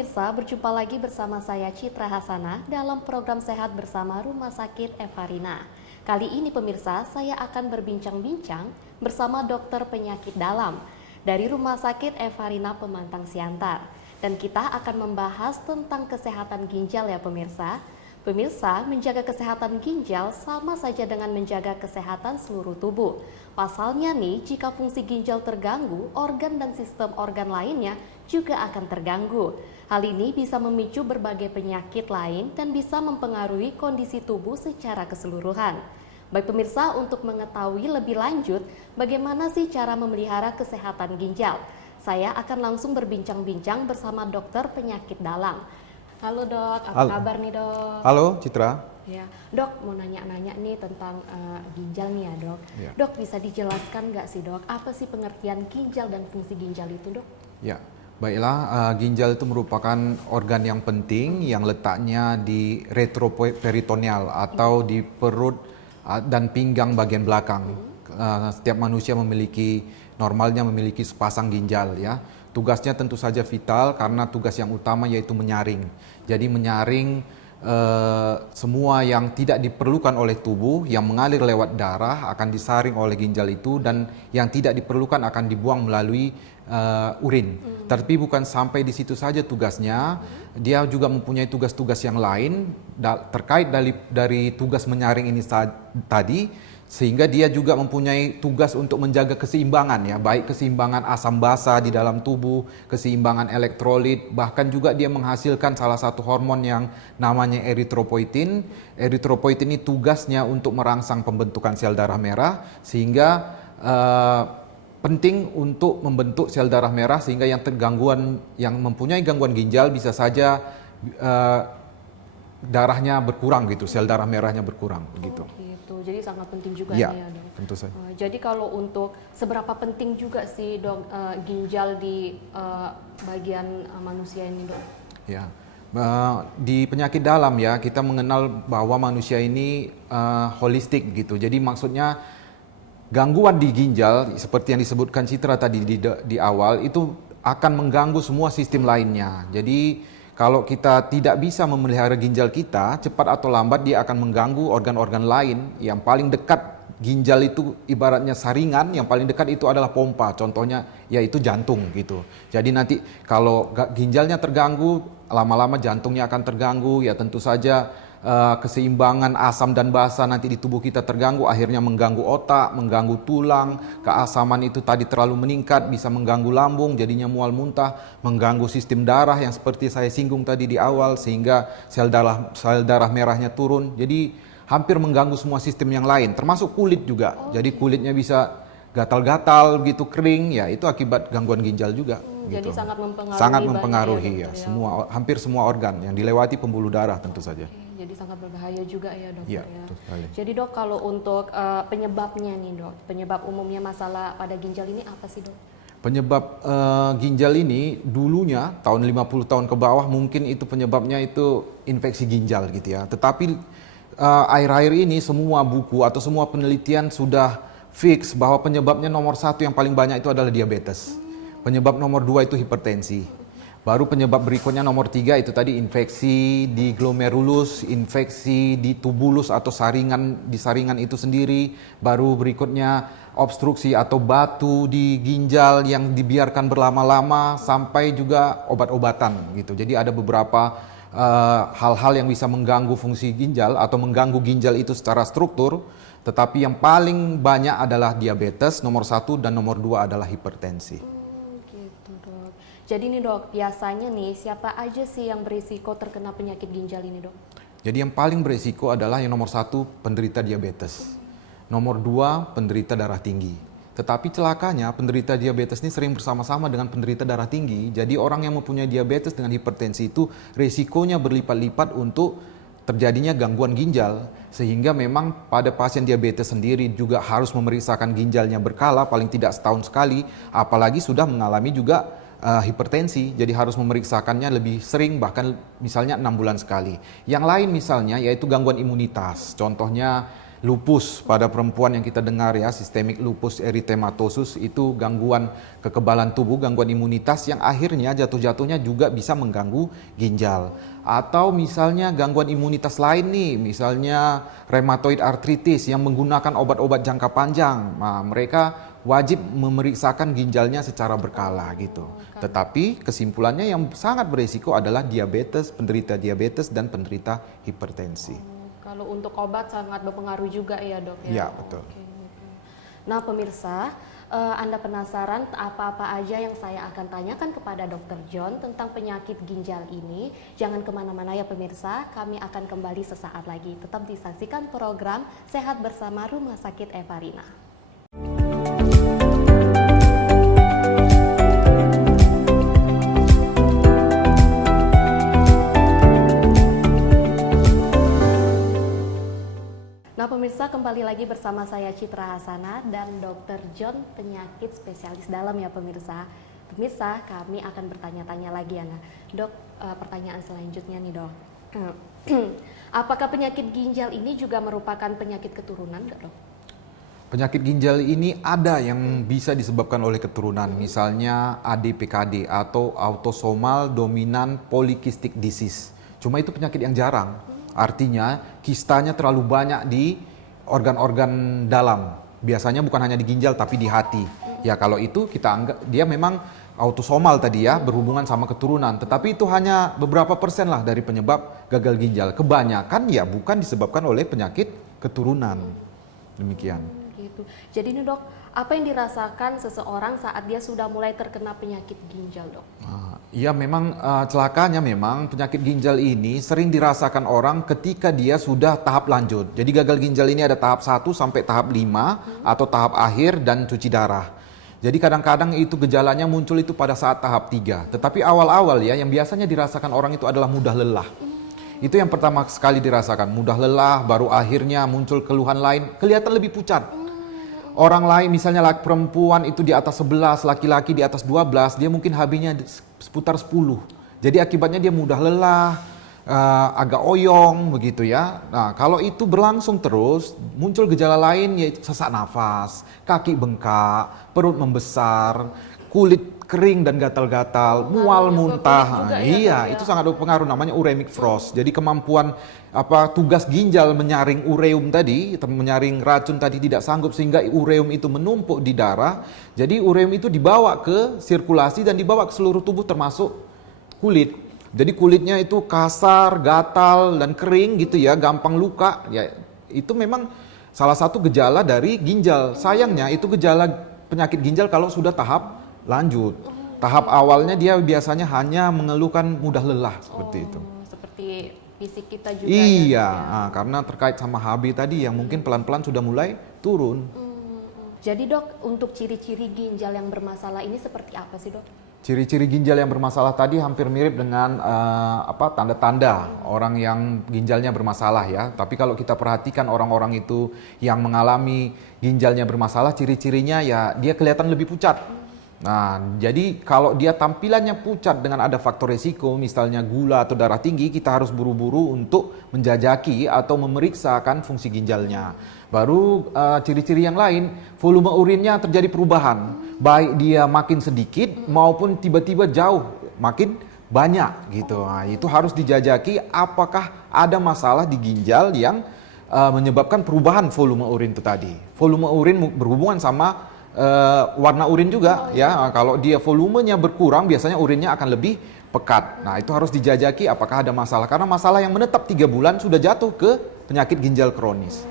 pemirsa, berjumpa lagi bersama saya Citra Hasanah dalam program Sehat Bersama Rumah Sakit Evarina. Kali ini pemirsa, saya akan berbincang-bincang bersama dokter penyakit dalam dari Rumah Sakit Evarina Pemantang Siantar. Dan kita akan membahas tentang kesehatan ginjal ya pemirsa. Pemirsa, menjaga kesehatan ginjal sama saja dengan menjaga kesehatan seluruh tubuh. Pasalnya nih, jika fungsi ginjal terganggu, organ dan sistem organ lainnya juga akan terganggu. Hal ini bisa memicu berbagai penyakit lain dan bisa mempengaruhi kondisi tubuh secara keseluruhan. Baik pemirsa, untuk mengetahui lebih lanjut bagaimana sih cara memelihara kesehatan ginjal, saya akan langsung berbincang-bincang bersama dokter penyakit dalam. Halo dok, apa kabar nih dok? Halo Citra. Ya, dok mau nanya-nanya nih tentang ginjal nih ya dok. Ya. Dok bisa dijelaskan nggak sih dok, apa sih pengertian ginjal dan fungsi ginjal itu dok? Ya, baiklah. Ginjal itu merupakan organ yang penting yang letaknya di retroperitoneal atau di perut dan pinggang bagian belakang. Setiap manusia normalnya memiliki sepasang ginjal ya. Tugasnya tentu saja vital karena tugas yang utama yaitu menyaring. Jadi menyaring semua yang tidak diperlukan oleh tubuh yang mengalir lewat darah akan disaring oleh ginjal itu, dan yang tidak diperlukan akan dibuang melalui urin. Tapi bukan sampai di situ saja tugasnya, dia juga mempunyai tugas-tugas yang lain terkait dari tugas menyaring ini tadi. Sehingga dia juga mempunyai tugas untuk menjaga keseimbangan ya, baik keseimbangan asam basa di dalam tubuh, keseimbangan elektrolit, bahkan juga dia menghasilkan salah satu hormon yang namanya eritropoietin. Eritropoietin ini tugasnya untuk merangsang pembentukan sel darah merah, sehingga penting untuk membentuk sel darah merah sehingga yang mempunyai gangguan ginjal bisa saja darahnya berkurang gitu, sel darah merahnya berkurang gitu. Jadi sangat penting juga ya, nih ya dok. Tentu saja. Jadi kalau untuk seberapa penting juga sih dok ginjal di bagian manusia ini dok? Ya, di penyakit dalam ya kita mengenal bahwa manusia ini holistik gitu. Jadi maksudnya gangguan di ginjal seperti yang disebutkan Citra tadi di awal itu akan mengganggu semua sistem lainnya. Jadi kalau kita tidak bisa memelihara ginjal kita, cepat atau lambat dia akan mengganggu organ-organ lain. Yang paling dekat ginjal itu ibaratnya saringan, yang paling dekat itu adalah pompa. Contohnya yaitu jantung gitu. Jadi nanti kalau ginjalnya terganggu, lama-lama jantungnya akan terganggu. Ya tentu saja keseimbangan asam dan basa nanti di tubuh kita terganggu, akhirnya mengganggu otak, mengganggu tulang. Keasaman itu tadi terlalu meningkat bisa mengganggu lambung, jadinya mual muntah, mengganggu sistem darah yang seperti saya singgung tadi di awal, sehingga sel darah merahnya turun. Jadi hampir mengganggu semua sistem yang lain, termasuk kulit juga. Jadi kulitnya bisa gatal-gatal gitu, kering, ya itu akibat gangguan ginjal juga. Jadi Gitu. sangat mempengaruhi ya, hampir semua organ yang dilewati pembuluh darah tentu saja. Jadi sangat berbahaya juga ya dokter ya. Sekali. Jadi dok kalau untuk penyebabnya nih dok, penyebab umumnya masalah pada ginjal ini apa sih dok? Penyebab ginjal ini dulunya tahun 50 tahun ke bawah mungkin itu penyebabnya itu infeksi ginjal gitu ya. Tetapi akhir-akhir ini semua buku atau semua penelitian sudah fix bahwa penyebabnya nomor satu yang paling banyak itu adalah diabetes. Penyebab nomor 2 itu hipertensi. Baru penyebab berikutnya nomor 3 itu tadi infeksi di glomerulus, infeksi di tubulus atau saringan itu sendiri. Baru berikutnya obstruksi atau batu di ginjal yang dibiarkan berlama-lama, sampai juga obat-obatan gitu. Jadi ada beberapa hal-hal yang bisa mengganggu fungsi ginjal atau mengganggu ginjal itu secara struktur. Tetapi yang paling banyak adalah diabetes nomor 1 dan nomor 2 adalah hipertensi. Jadi nih dok, biasanya nih siapa aja sih yang berisiko terkena penyakit ginjal ini dok? Jadi yang paling berisiko adalah yang nomor 1 penderita diabetes, nomor 2 penderita darah tinggi. Tetapi celakanya penderita diabetes ini sering bersama-sama dengan penderita darah tinggi. Jadi orang yang mempunyai diabetes dengan hipertensi itu risikonya berlipat-lipat untuk terjadinya gangguan ginjal. Sehingga memang pada pasien diabetes sendiri juga harus memeriksakan ginjalnya berkala, paling tidak setahun sekali. Apalagi sudah mengalami juga hipertensi, jadi harus memeriksakannya lebih sering, bahkan misalnya 6 bulan sekali. Yang lain misalnya yaitu gangguan imunitas, contohnya lupus pada perempuan yang kita dengar ya, sistemik lupus erythematosus, itu gangguan kekebalan tubuh, gangguan imunitas yang akhirnya jatuh-jatuhnya juga bisa mengganggu ginjal. Atau misalnya gangguan imunitas lain nih, misalnya rheumatoid arthritis yang menggunakan obat-obat jangka panjang. Nah, mereka wajib memeriksakan ginjalnya secara berkala gitu. Tetapi kesimpulannya yang sangat beresiko adalah diabetes, penderita diabetes dan penderita hipertensi. Kalau untuk obat sangat berpengaruh juga ya dok ya? Ya, betul. Oke. Nah pemirsa, Anda penasaran apa-apa aja yang saya akan tanyakan kepada Dr. John tentang penyakit ginjal ini? Jangan kemana-mana ya pemirsa, kami akan kembali sesaat lagi. Tetap disaksikan program Sehat Bersama Rumah Sakit Evarina. Nah pemirsa, kembali lagi bersama saya Citra Hasana dan Dr. John, penyakit spesialis dalam ya pemirsa. Pemirsa, kami akan bertanya-tanya lagi ya. Nah, dok, pertanyaan selanjutnya nih dok. Apakah penyakit ginjal ini juga merupakan penyakit keturunan dok? Penyakit ginjal ini ada yang bisa disebabkan oleh keturunan, misalnya ADPKD atau Autosomal Dominant Polycystic Disease. Cuma itu penyakit yang jarang. Artinya kistanya terlalu banyak di organ-organ dalam. Biasanya bukan hanya di ginjal tapi di hati. Ya kalau itu kita anggap dia memang autosomal tadi ya, berhubungan sama keturunan. Tetapi itu hanya beberapa persen lah dari penyebab gagal ginjal. Kebanyakan ya bukan disebabkan oleh penyakit keturunan. Demikian. Gitu. Jadi nih dok, apa yang dirasakan seseorang saat dia sudah mulai terkena penyakit ginjal dok? Ya memang celakanya memang penyakit ginjal ini sering dirasakan orang ketika dia sudah tahap lanjut. Jadi gagal ginjal ini ada tahap 1 sampai tahap 5 atau tahap akhir dan cuci darah. Jadi kadang-kadang itu gejalanya muncul itu pada saat tahap 3. Tetapi awal-awal ya yang biasanya dirasakan orang itu adalah mudah lelah. Itu yang pertama sekali dirasakan, mudah lelah, baru akhirnya muncul keluhan lain, kelihatan lebih pucat. Orang lain misalnya perempuan itu di atas 11, laki-laki di atas 12, dia mungkin HB-nya seputar 10. Jadi akibatnya dia mudah lelah, agak oyong begitu ya. Nah kalau itu berlangsung terus, muncul gejala lain yaitu sesak nafas, kaki bengkak, perut membesar, kulit kering dan gatal-gatal, mual muntah. Iya, itu sangat berpengaruh, namanya uremic frost. Jadi kemampuan tugas ginjal menyaring ureum tadi, menyaring racun tadi tidak sanggup sehingga ureum itu menumpuk di darah. Jadi ureum itu dibawa ke sirkulasi dan dibawa ke seluruh tubuh termasuk kulit. Jadi kulitnya itu kasar, gatal dan kering gitu ya, gampang luka. Ya, itu memang salah satu gejala dari ginjal. Sayangnya itu gejala penyakit ginjal kalau sudah tahap lanjut. Tahap awalnya dia biasanya hanya mengeluhkan mudah lelah seperti itu. Seperti fisik kita juga. Iya, karena terkait sama HB tadi yang mungkin pelan-pelan sudah mulai turun. Jadi dok, untuk ciri-ciri ginjal yang bermasalah ini seperti apa sih dok? Ciri-ciri ginjal yang bermasalah tadi hampir mirip dengan tanda-tanda orang yang ginjalnya bermasalah ya. Tapi kalau kita perhatikan orang-orang itu yang mengalami ginjalnya bermasalah, ciri-cirinya ya dia kelihatan lebih pucat. Nah, jadi kalau dia tampilannya pucat dengan ada faktor resiko, misalnya gula atau darah tinggi, kita harus buru-buru untuk menjajaki atau memeriksakan fungsi ginjalnya. Baru ciri-ciri yang lain, volume urinnya terjadi perubahan, baik dia makin sedikit maupun tiba-tiba jauh makin banyak gitu. Nah, itu harus dijajaki apakah ada masalah di ginjal yang menyebabkan perubahan volume urin itu tadi. Volume urin berhubungan sama warna urin juga ya. Kalau dia volumenya berkurang biasanya urinnya akan lebih pekat. Nah itu harus dijajaki apakah ada masalah, karena masalah yang menetap 3 bulan sudah jatuh ke penyakit ginjal kronis.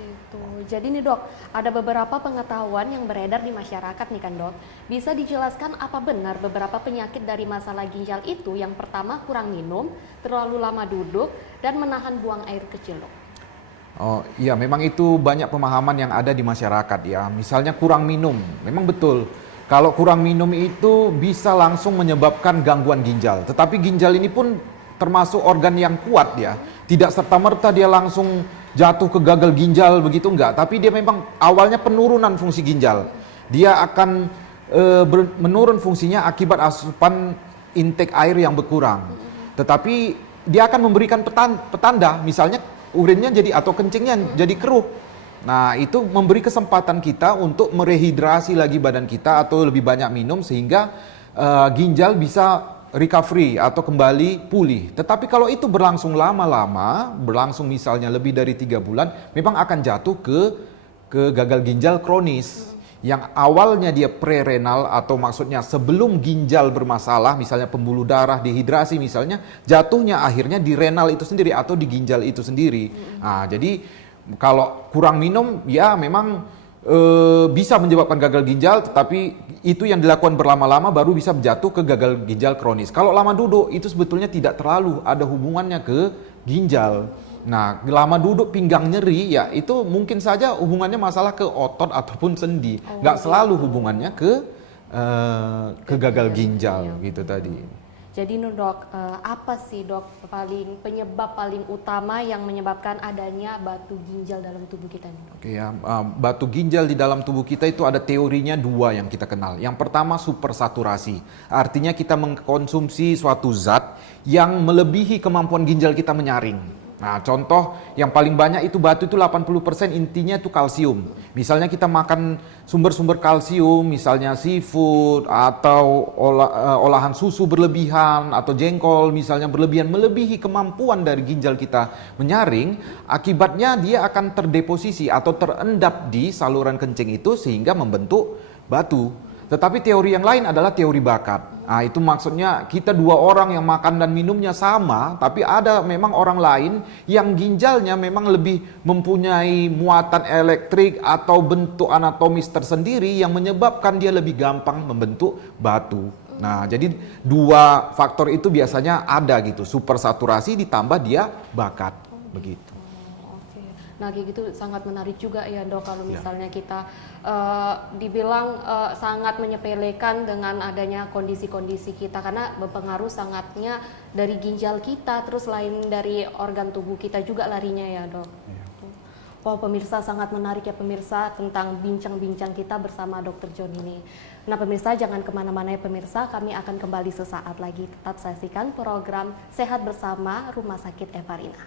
Gitu. Jadi nih dok, ada beberapa pengetahuan yang beredar di masyarakat nih kan dok. Bisa dijelaskan apa benar beberapa penyakit dari masalah ginjal itu? Yang pertama kurang minum, terlalu lama duduk, dan menahan buang air kecil dok. Oh iya, memang itu banyak pemahaman yang ada di masyarakat ya. Misalnya kurang minum, memang betul. Kalau kurang minum itu bisa langsung menyebabkan gangguan ginjal. Tetapi ginjal ini pun termasuk organ yang kuat ya. Tidak serta-merta dia langsung jatuh ke gagal ginjal begitu enggak. Tapi dia memang awalnya penurunan fungsi ginjal. Dia akan menurun fungsinya akibat asupan intake air yang berkurang. Tetapi dia akan memberikan petanda, misalnya urinnya jadi atau kencingnya jadi keruh. Nah, itu memberi kesempatan kita untuk merehidrasi lagi badan kita atau lebih banyak minum sehingga ginjal bisa recovery atau kembali pulih. Tetapi kalau itu berlangsung lama-lama, berlangsung misalnya lebih dari 3 bulan, memang akan jatuh ke gagal ginjal kronis. Yang awalnya dia prerenal atau maksudnya sebelum ginjal bermasalah, misalnya pembuluh darah, dehidrasi misalnya, jatuhnya akhirnya di renal itu sendiri atau di ginjal itu sendiri. Nah, jadi kalau kurang minum ya memang bisa menyebabkan gagal ginjal, tetapi itu yang dilakukan berlama-lama baru bisa jatuh ke gagal ginjal kronis. Kalau lama duduk itu sebetulnya tidak terlalu ada hubungannya ke ginjal. Nah, lama duduk pinggang nyeri ya itu mungkin saja hubungannya masalah ke otot ataupun sendi. Nggak selalu hubungannya ke gagal ginjal gitu tadi. Jadi dok, apa sih dok penyebab paling utama yang menyebabkan adanya batu ginjal dalam tubuh kita nih? Oke ya, batu ginjal di dalam tubuh kita itu ada teorinya 2 yang kita kenal. Yang pertama supersaturasi, artinya kita mengkonsumsi suatu zat yang melebihi kemampuan ginjal kita menyaring. Nah, contoh yang paling banyak itu batu itu 80% intinya itu kalsium. Misalnya kita makan sumber-sumber kalsium, misalnya seafood atau olahan susu berlebihan atau jengkol misalnya berlebihan melebihi kemampuan dari ginjal kita menyaring, akibatnya dia akan terdeposisi atau terendap di saluran kencing itu sehingga membentuk batu. Tetapi teori yang lain adalah teori bakat. Nah, itu maksudnya kita 2 orang yang makan dan minumnya sama, tapi ada memang orang lain yang ginjalnya memang lebih mempunyai muatan elektrik atau bentuk anatomis tersendiri yang menyebabkan dia lebih gampang membentuk batu. Nah, jadi 2 faktor itu biasanya ada gitu, supersaturasi ditambah dia bakat, begitu. Nah, kayak gitu sangat menarik juga ya dok kalau misalnya kita dibilang sangat menyepelekan dengan adanya kondisi-kondisi kita karena berpengaruh sangatnya dari ginjal kita, terus lain dari organ tubuh kita juga larinya ya dok. Wah, pemirsa sangat menarik ya pemirsa tentang bincang-bincang kita bersama Dr. John ini. Nah pemirsa jangan kemana-mana ya pemirsa, kami akan kembali sesaat lagi. Tetap saksikan program Sehat Bersama Rumah Sakit Evarina.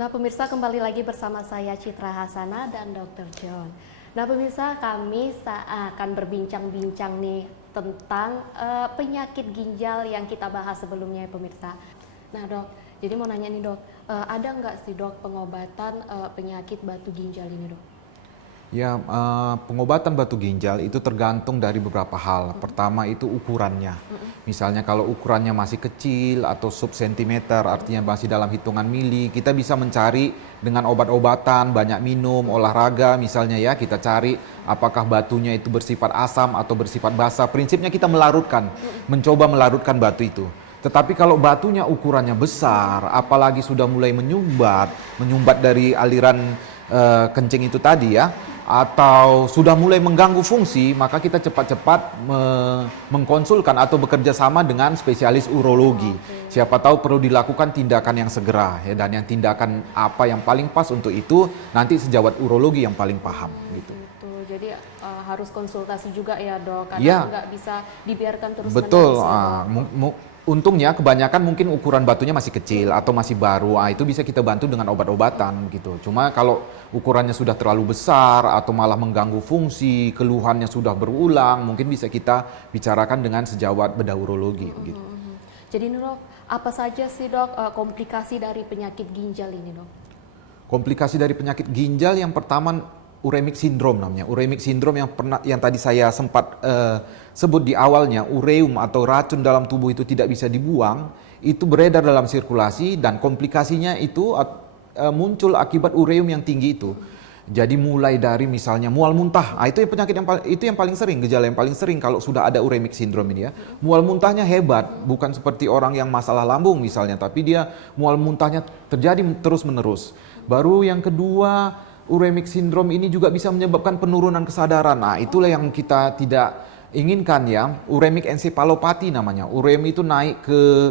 Nah pemirsa kembali lagi bersama saya Citra Hasana dan Dr. John. Nah pemirsa kami akan berbincang-bincang nih tentang penyakit ginjal yang kita bahas sebelumnya ya pemirsa. Nah dok, jadi mau nanya nih dok, ada nggak sih dok pengobatan penyakit batu ginjal ini dok? Ya, pengobatan batu ginjal itu tergantung dari beberapa hal. Pertama itu ukurannya. Misalnya kalau ukurannya masih kecil atau sub-sentimeter, artinya masih dalam hitungan mili, kita bisa mencari dengan obat-obatan, banyak minum, olahraga misalnya ya, kita cari apakah batunya itu bersifat asam atau bersifat basa. Prinsipnya kita melarutkan, mencoba melarutkan batu itu. Tetapi kalau batunya ukurannya besar, apalagi sudah mulai menyumbat dari aliran kencing itu tadi ya, atau sudah mulai mengganggu fungsi, maka kita cepat-cepat mengkonsulkan atau bekerja sama dengan spesialis urologi. Siapa tahu perlu dilakukan tindakan yang segera ya, dan yang tindakan apa yang paling pas untuk itu nanti sejawat urologi yang paling paham gitu. Jadi harus konsultasi juga ya dok, karena Ya, nggak bisa dibiarkan terus betul. menerus. Untungnya kebanyakan mungkin ukuran batunya masih kecil atau masih baru, itu bisa kita bantu dengan obat-obatan gitu. Cuma kalau ukurannya sudah terlalu besar atau malah mengganggu fungsi, keluhannya sudah berulang, mungkin bisa kita bicarakan dengan sejawat bedah urologi gitu. Jadi dok, apa saja sih dok komplikasi dari penyakit ginjal ini dok? Komplikasi dari penyakit ginjal yang pertama uremic syndrome namanya. Uremic syndrome yang tadi saya sempat sebut di awalnya, ureum atau racun dalam tubuh itu tidak bisa dibuang, itu beredar dalam sirkulasi dan komplikasinya itu muncul akibat ureum yang tinggi itu. Jadi mulai dari misalnya mual muntah, itu penyakit yang paling sering, gejala yang paling sering kalau sudah ada uremic syndrome ini ya. Mual muntahnya hebat, bukan seperti orang yang masalah lambung misalnya, tapi dia mual muntahnya terjadi terus-menerus. Baru yang kedua, uremic syndrome ini juga bisa menyebabkan penurunan kesadaran. Nah, itulah yang kita tidak inginkan ya. Uremic encephalopathy namanya. Ureum itu naik ke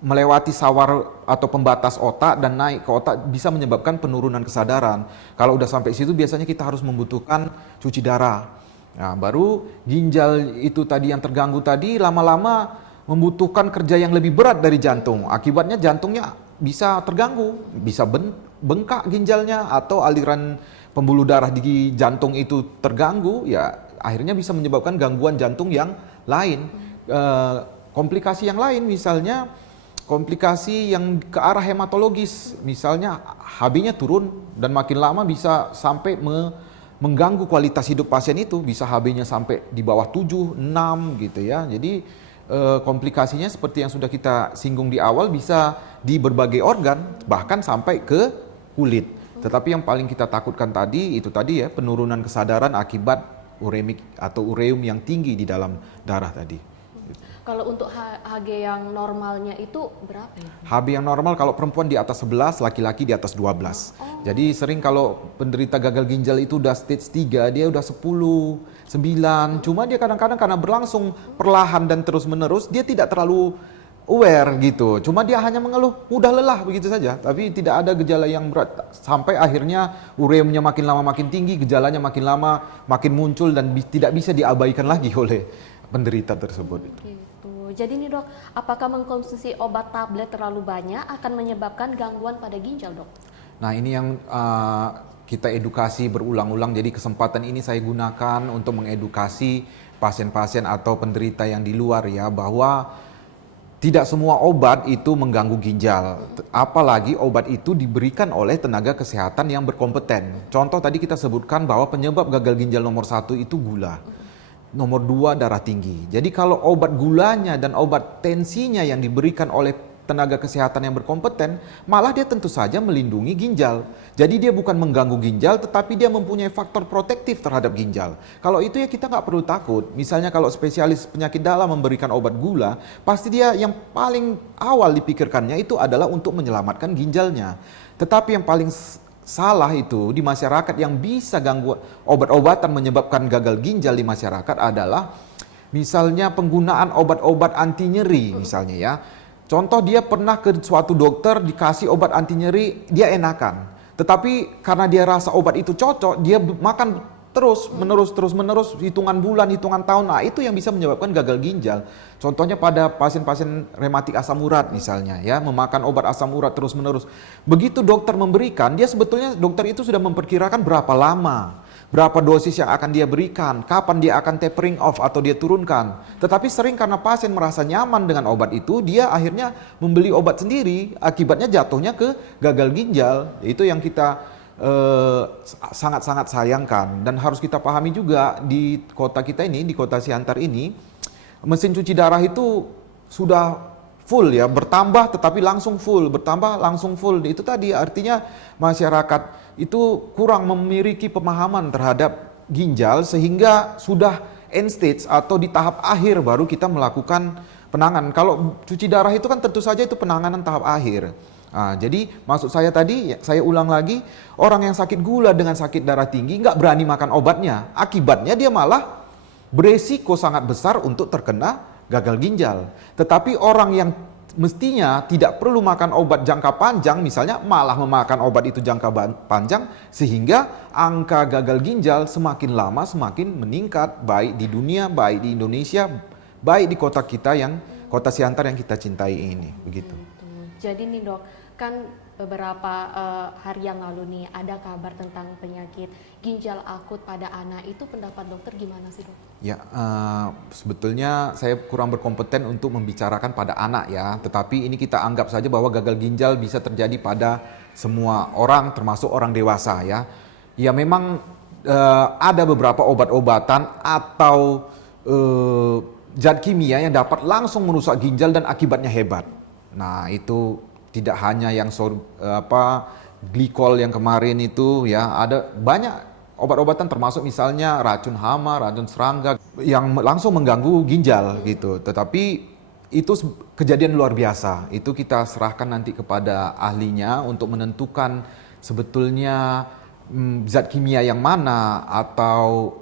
melewati sawar atau pembatas otak dan naik ke otak bisa menyebabkan penurunan kesadaran. Kalau udah sampai situ biasanya kita harus membutuhkan cuci darah. Nah, baru ginjal itu tadi yang terganggu tadi lama-lama membutuhkan kerja yang lebih berat dari jantung. Akibatnya jantungnya bisa terganggu, bisa bengkak ginjalnya atau aliran pembuluh darah di jantung itu terganggu, ya akhirnya bisa menyebabkan gangguan jantung yang lain. Komplikasi yang lain misalnya komplikasi yang ke arah hematologis, misalnya HB-nya turun dan makin lama bisa sampai mengganggu kualitas hidup pasien itu, bisa HB-nya sampai di bawah 7, 6 gitu ya. Jadi komplikasinya seperti yang sudah kita singgung di awal bisa di berbagai organ, bahkan sampai ke kulit. Tetapi yang paling kita takutkan tadi, itu tadi ya, penurunan kesadaran akibat uremik atau ureum yang tinggi di dalam darah tadi. Kalau untuk HG yang normalnya itu berapa ya? HB yang normal kalau perempuan di atas 11, laki-laki di atas 12. Jadi sering kalau penderita gagal ginjal itu udah stage 3, dia udah 10, 9. Cuma dia kadang-kadang karena berlangsung perlahan dan terus-menerus, dia tidak terlalu aware gitu. Cuma dia hanya mengeluh, mudah lelah begitu saja. Tapi tidak ada gejala yang berat. Sampai akhirnya ureumnya makin lama makin tinggi, gejalanya makin lama makin muncul dan tidak bisa diabaikan lagi oleh penderita tersebut. Gitu. Jadi nih dok, apakah mengkonsumsi obat tablet terlalu banyak akan menyebabkan gangguan pada ginjal dok? Nah ini yang kita edukasi berulang-ulang, jadi kesempatan ini saya gunakan untuk mengedukasi pasien-pasien atau penderita yang di luar ya, bahwa tidak semua obat itu mengganggu ginjal, apalagi obat itu diberikan oleh tenaga kesehatan yang berkompeten. Contoh tadi kita sebutkan bahwa penyebab gagal ginjal nomor 1 itu gula. Nomor 2 darah tinggi. Jadi kalau obat gulanya dan obat tensinya yang diberikan oleh tenaga kesehatan yang berkompeten, malah dia tentu saja melindungi ginjal. Jadi dia bukan mengganggu ginjal, tetapi dia mempunyai faktor protektif terhadap ginjal. Kalau itu ya kita nggak perlu takut. Misalnya kalau spesialis penyakit dalam memberikan obat gula, pasti dia yang paling awal dipikirkannya itu adalah untuk menyelamatkan ginjalnya. Tetapi yang paling salah itu di masyarakat yang bisa gangguan obat-obatan menyebabkan gagal ginjal di masyarakat adalah misalnya penggunaan obat-obat anti nyeri misalnya ya. Contoh dia pernah ke suatu dokter dikasih obat anti nyeri, dia enakan. Tetapi karena dia rasa obat itu cocok, dia makan terus menerus hitungan bulan, hitungan tahun. Nah, itu yang bisa menyebabkan gagal ginjal. Contohnya pada pasien-pasien rematik asam urat misalnya ya, memakan obat asam urat terus-menerus. Begitu dokter memberikan, dia sebetulnya dokter itu sudah memperkirakan berapa lama, berapa dosis yang akan dia berikan, kapan dia akan tapering off atau dia turunkan. Tetapi sering karena pasien merasa nyaman dengan obat itu, dia akhirnya membeli obat sendiri, akibatnya jatuhnya ke gagal ginjal. Itu yang kita sangat-sangat sayangkan. Dan harus kita pahami juga di kota kita ini, di kota Siantar ini, mesin cuci darah itu sudah full ya, bertambah tetapi langsung full, bertambah langsung full. Itu tadi artinya masyarakat itu kurang memiliki pemahaman terhadap ginjal sehingga sudah end stage atau di tahap akhir baru kita melakukan penanganan. Kalau cuci darah itu kan tentu saja itu penanganan tahap akhir. Nah, jadi maksud saya tadi, saya ulang lagi, orang yang sakit gula dengan sakit darah tinggi nggak berani makan obatnya. Akibatnya dia malah beresiko sangat besar untuk terkena gagal ginjal. Tetapi orang yang mestinya tidak perlu makan obat jangka panjang, misalnya malah memakan obat itu jangka panjang, sehingga angka gagal ginjal semakin lama semakin meningkat, baik di dunia, baik di Indonesia, baik di kota kita yang, kota Siantar yang kita cintai ini. Begitu. Jadi nih dok, kan beberapa hari yang lalu nih ada kabar tentang penyakit ginjal akut pada anak. Itu pendapat dokter gimana sih dok? Ya, sebetulnya saya kurang berkompeten untuk membicarakan pada anak ya. Tetapi ini kita anggap saja bahwa gagal ginjal bisa terjadi pada semua orang, termasuk orang dewasa ya. Ya memang ada beberapa obat-obatan atau zat kimia yang dapat langsung merusak ginjal dan akibatnya hebat. Nah itu tidak hanya yang glikol yang kemarin itu ya, ada banyak obat-obatan termasuk misalnya racun hama, racun serangga yang langsung mengganggu ginjal gitu. Tetapi itu kejadian luar biasa. Itu kita serahkan nanti kepada ahlinya untuk menentukan sebetulnya zat kimia yang mana atau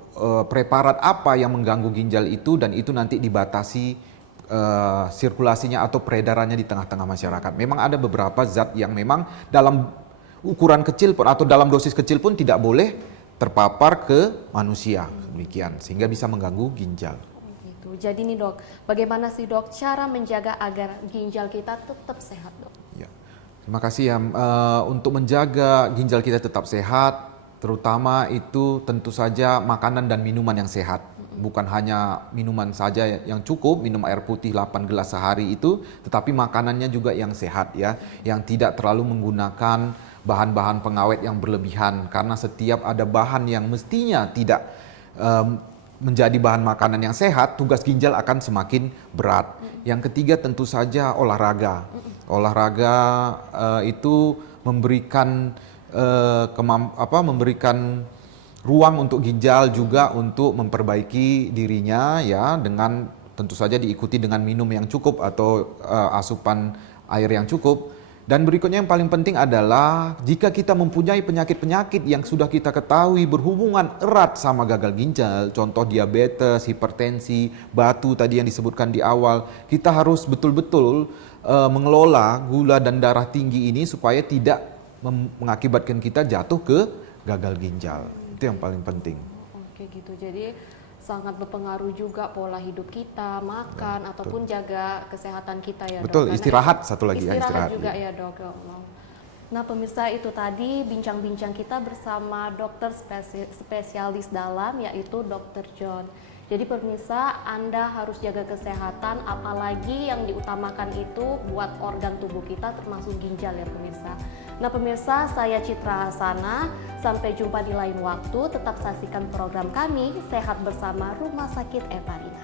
preparat apa yang mengganggu ginjal itu, dan itu nanti dibatasi sirkulasinya atau peredarannya di tengah-tengah masyarakat. Memang ada beberapa zat yang memang dalam ukuran kecil pun atau dalam dosis kecil pun tidak boleh terpapar ke manusia, demikian, sehingga bisa mengganggu ginjal. Gitu. Jadi nih dok, bagaimana sih dok cara menjaga agar ginjal kita tetap sehat dok? Ya. Terima kasih ya. Untuk menjaga ginjal kita tetap sehat, terutama itu tentu saja makanan dan minuman yang sehat. Bukan hanya minuman saja yang cukup, minum air putih 8 gelas sehari itu, tetapi makanannya juga yang sehat ya, yang tidak terlalu menggunakan bahan-bahan pengawet yang berlebihan, karena setiap ada bahan yang mestinya tidak menjadi bahan makanan yang sehat, tugas ginjal akan semakin berat. Yang ketiga tentu saja olahraga. Olahraga itu memberikan memberikan ruang untuk ginjal juga untuk memperbaiki dirinya ya, dengan tentu saja diikuti dengan minum yang cukup atau asupan air yang cukup. Dan berikutnya yang paling penting adalah jika kita mempunyai penyakit-penyakit yang sudah kita ketahui berhubungan erat sama gagal ginjal, contoh diabetes, hipertensi, batu tadi yang disebutkan di awal, kita harus betul-betul mengelola gula dan darah tinggi ini supaya tidak mengakibatkan kita jatuh ke gagal ginjal. Itu yang paling penting. Oke gitu, jadi sangat berpengaruh juga pola hidup kita, makan ataupun jaga kesehatan kita ya dok. Betul, Karena istirahat satu lagi ya, istirahat istirahat juga ya dok. Ya Allah. Nah pemirsa, itu tadi bincang-bincang kita bersama dokter spesialis dalam yaitu Dr. John. Jadi pemirsa, Anda harus jaga kesehatan, apalagi yang diutamakan itu buat organ tubuh kita termasuk ginjal ya pemirsa. Nah pemirsa, saya Citra Hasana, sampai jumpa di lain waktu. Tetap saksikan program kami Sehat Bersama Rumah Sakit Evarina.